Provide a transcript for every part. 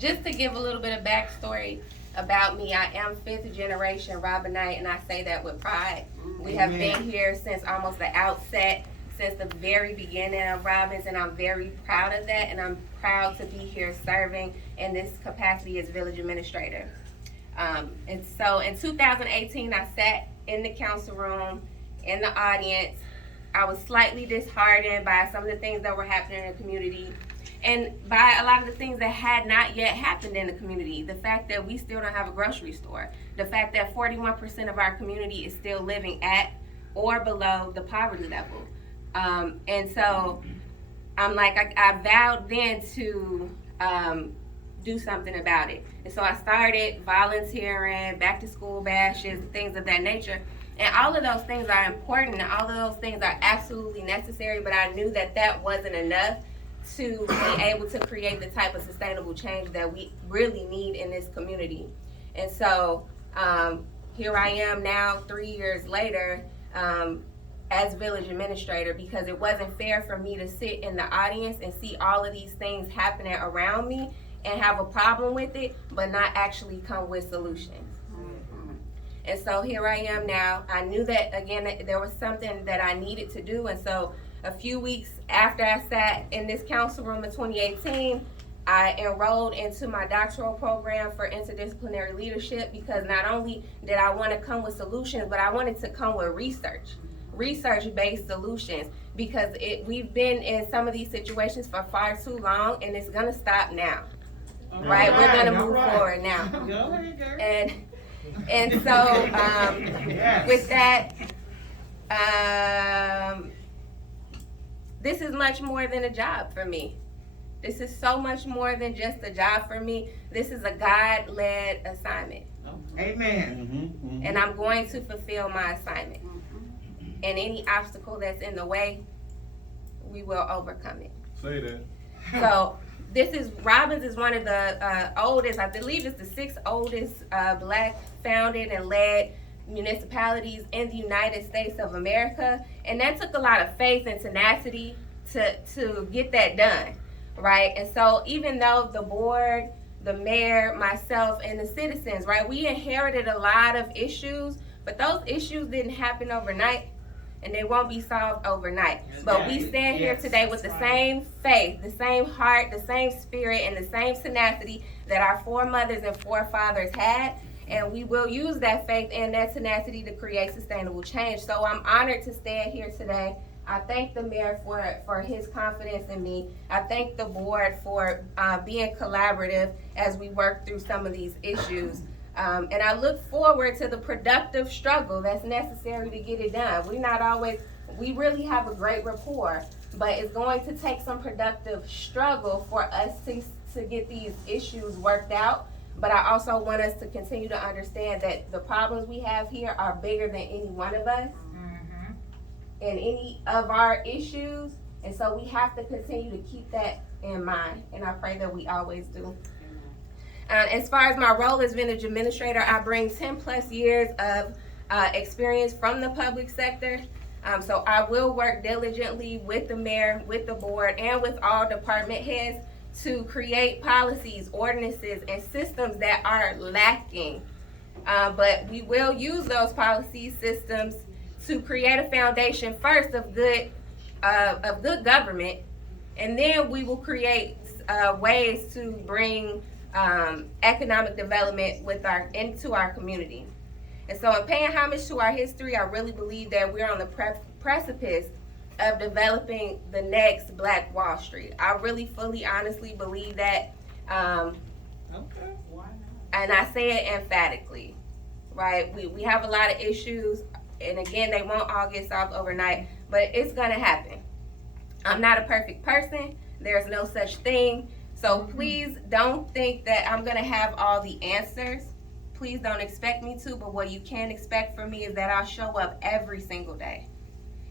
just to give a little bit of backstory about me, I am 5th generation Robinite, and I say that with pride. We have been here since almost the outset, since the very beginning of Robbins, and I'm very proud of that, and I'm proud to be here serving in this capacity as village administrator. And so in 2018, I sat in the council room, in the audience. I was slightly disheartened by some of the things that were happening in the community, and by a lot of the things that had not yet happened in the community. The fact that we still don't have a grocery store. The fact that 41% of our community is still living at or below the poverty level. And so I'm like, I vowed then to do something about it. And so I started volunteering, back to school bashes, things of that nature. And all of those things are important, and all of those things are absolutely necessary, but I knew that that wasn't enough to be able to create the type of sustainable change that we really need in this community. And so here I am now, 3 years later, as village administrator, because it wasn't fair for me to sit in the audience and see all of these things happening around me and have a problem with it, but not actually come with solutions. And so here I am now. I knew that, again, that there was something that I needed to do. And so a few weeks after I sat in this council room in 2018, I enrolled into my doctoral program for interdisciplinary leadership, because not only did I want to come with solutions, but I wanted to come with research-based solutions, because we've been in some of these situations for far too long, and it's going to stop now. Right? We're going to move forward now. Go ahead, girl. And so with that, this is much more than a job for me. This is so much more than just a job for me. This is a God-led assignment. Amen. And I'm going to fulfill my assignment. And any obstacle that's in the way, we will overcome it. Say that. So Robbins is one of the oldest, I believe it's the 6th oldest Black founded and led municipalities in the United States of America. And that took a lot of faith and tenacity to get that done, right? And so even though the board, the mayor, myself, and the citizens, right, we inherited a lot of issues, but those issues didn't happen overnight, and they won't be solved overnight. But we stand here today with the same faith, the same heart, the same spirit, and the same tenacity that our foremothers and forefathers had. And we will use that faith and that tenacity to create sustainable change. So I'm honored to stand here today. I thank the mayor for his confidence in me. I thank the board for being collaborative as we work through some of these issues. And I look forward to the productive struggle that's necessary to get it done. We really have a great rapport, but it's going to take some productive struggle for us to get these issues worked out. But I also want us to continue to understand that the problems we have here are bigger than any one of us and any of our issues. And so we have to continue to keep that in mind. And I pray that we always do. As far as my role as village administrator, I bring 10 plus years of experience from the public sector. So I will work diligently with the mayor, with the board, and with all department heads to create policies, ordinances, and systems that are lacking. But we will use those policies, systems to create a foundation first of good government, and then we will create ways to bring economic development into our community. And so in paying homage to our history, I really believe that we're on the precipice of developing the next Black Wall Street. I really fully, honestly believe that. Okay, why not? And I say it emphatically, right? We have a lot of issues, and again, they won't all get solved overnight, but it's gonna happen. I'm not a perfect person. There's no such thing. So please don't think that I'm gonna have all the answers. Please don't expect me to, but what you can expect from me is that I'll show up every single day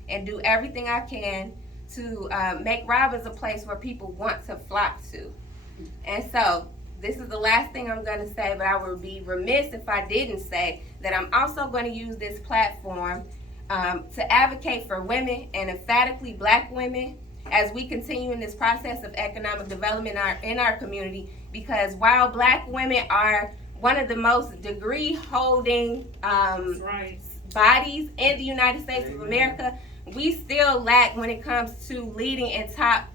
and do everything I can to make Robbins a place where people want to flock to. And so this is the last thing I'm gonna say, but I would be remiss if I didn't say that I'm also gonna use this platform to advocate for women, and emphatically Black women, as we continue in this process of economic development in our community, because while Black women are one of the most degree holding bodies in the United States of America, we still lack when it comes to leading in top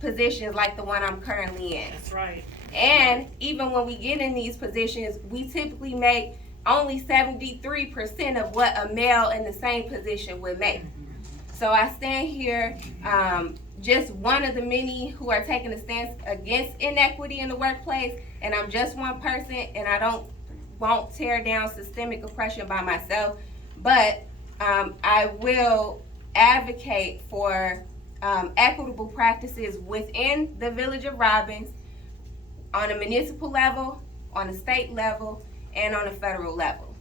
positions like the one I'm currently in. That's right. And even when we get in these positions, we typically make only 73% of what a male in the same position would make. So I stand here, just one of the many who are taking a stance against inequity in the workplace, and I'm just one person, and I won't tear down systemic oppression by myself, but I will advocate for equitable practices within the Village of Robbins on a municipal level, on a state level, and on a federal level.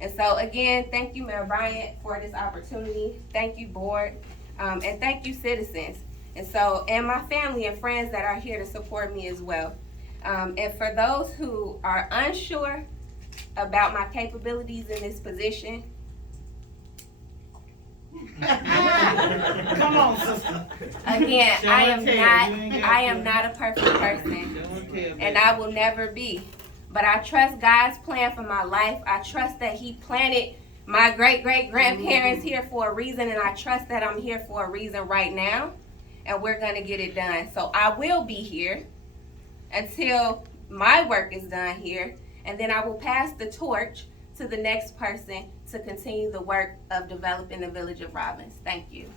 And so again, thank you, Mayor Bryant, for this opportunity. Thank you, board, and thank you, citizens. And my family and friends that are here to support me as well. And for those who are unsure about my capabilities in this position, Come on, sister. again, Show I and tell. You ain't got am to. not a perfect person, Show and tell, and I will never be. But I trust God's plan for my life. I trust that He planted my great-great-grandparents here for a reason, and I trust that I'm here for a reason right now, and we're gonna get it done. So I will be here until my work is done here, and then I will pass the torch to the next person to continue the work of developing the Village of Robbins. Thank you.